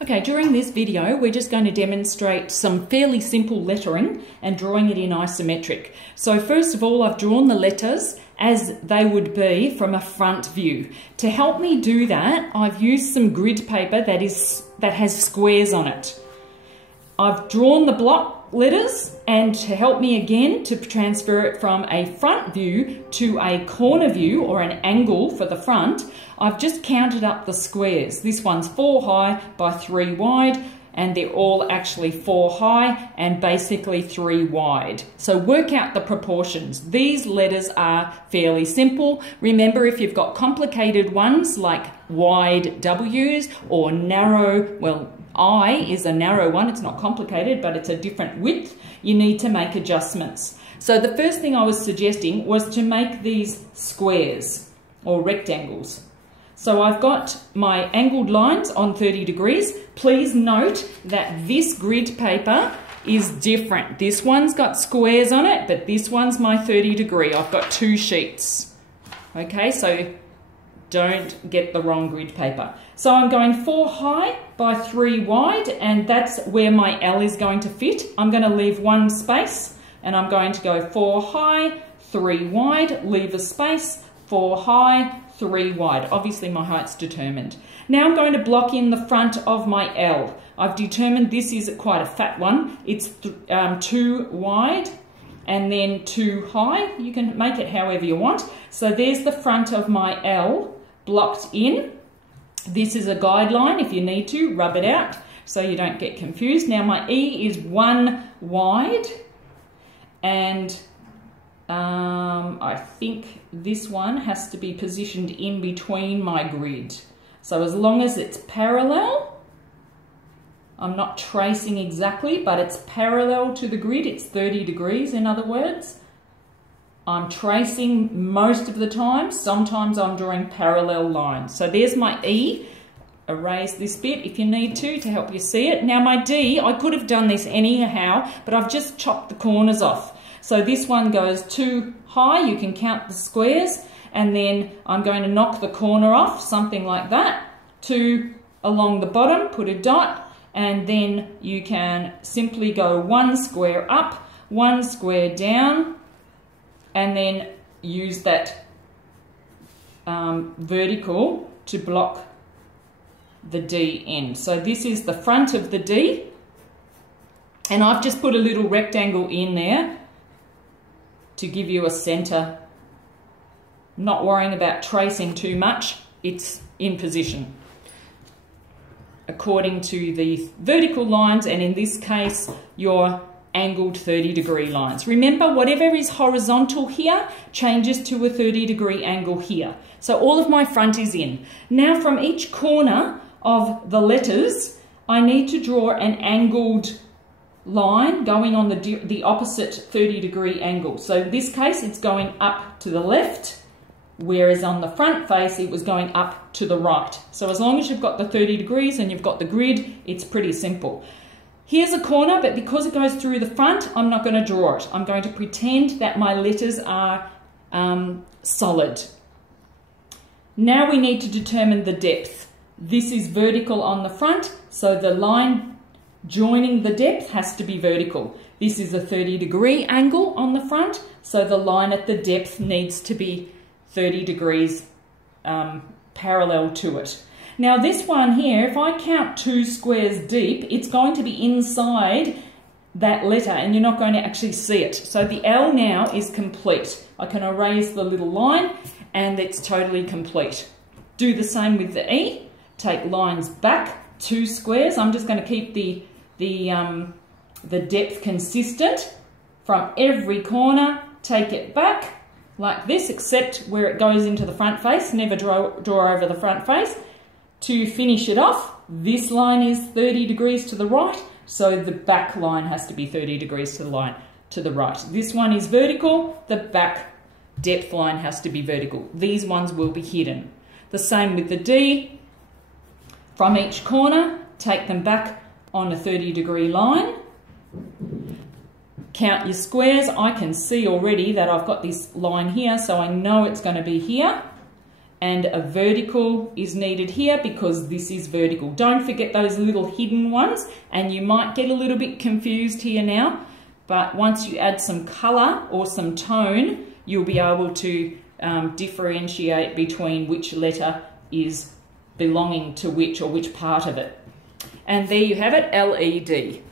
Okay, during this video, we're just going to demonstrate some fairly simple lettering and drawing it in isometric. So first of all, I've drawn the letters as they would be from a front view. To help me do that, I've used some grid paper that has squares on it. I've drawn the block letters, and to help me again to transfer it from a front view to a corner view or an angle for the front, I've just counted up the squares. This one's 4 high by 3 wide, and they're all actually 4 high and basically 3 wide. So work out the proportions. These letters are fairly simple. Remember, if you've got complicated ones like wide W's or narrow, well, I is a narrow one, it's not complicated, but it's a different width, you need to make adjustments. So the first thing I was suggesting was to make these squares or rectangles. So I've got my angled lines on 30 degrees. Please note that this grid paper is different. This one's got squares on it, but this one's my 30 degree. I've got 2 sheets. Okay, so don't get the wrong grid paper. So I'm going 4 high by 3 wide, and that's where my L is going to fit. I'm going to leave 1 space, and I'm going to go 4 high, 3 wide, leave a space, 4 high, 3 wide. Obviously my height's determined. Now I'm going to block in the front of my L. I've determined this is quite a fat one. It's 2 wide and then 2 high. You can make it however you want. So there's the front of my L blocked in. This is a guideline. If you need to, rub it out so you don't get confused. Now my E is 1 wide, and I think this one has to be positioned in between my grid. So as long as it's parallel, I'm not tracing exactly, but it's parallel to the grid. It's 30 degrees, in other words. I'm tracing most of the time. Sometimes I'm drawing parallel lines. So there's my E. Erase this bit if you need to help you see it. Now my D, I could have done this anyhow, but I've just chopped the corners off. So this one goes 2 high. You can count the squares, and then I'm going to knock the corner off, something like that. 2 along the bottom, put a dot, and then you can simply go 1 square up, 1 square down, and then use that vertical to block the D in. So this is the front of the D, and I've just put a little rectangle in there to give you a center. Not worrying about tracing too much, it's in position according to the vertical lines, and in this case your angled 30 degree lines. Remember, whatever is horizontal here changes to a 30 degree angle here. So all of my front is in. Now from each corner of the letters, I need to draw an angled line going on the opposite 30 degree angle. So in this case it's going up to the left, whereas on the front face it was going up to the right. So as long as you've got the 30 degrees and you've got the grid, it's pretty simple. Here's a corner, but because it goes through the front, I'm not going to draw it. I'm going to pretend that my letters are solid. Now we need to determine the depth. This is vertical on the front, so the line joining the depth has to be vertical. This is a 30 degree angle on the front, so the line at the depth needs to be 30 degrees parallel to it. Now this one here, if I count 2 squares deep, it's going to be inside that letter and you're not going to actually see it. So the L now is complete. I can erase the little line and it's totally complete. Do the same with the E. Take lines back 2 squares. I'm just going to keep the depth consistent from every corner. Take it back like this, except where it goes into the front face. Never draw over the front face. To finish it off, this line is 30 degrees to the right, so the back line has to be 30 degrees to the right. This one is vertical, the back depth line has to be vertical. These ones will be hidden. The same with the D. From each corner, take them back on a 30 degree line. Count your squares. I can see already that I've got this line here, so I know it's going to be here. and a vertical is needed here because this is vertical. Don't forget those little hidden ones, and you might get a little bit confused here now, but once you add some colour or some tone, you'll be able to differentiate between which letter is belonging to which, or which part of it. And there you have it, LED.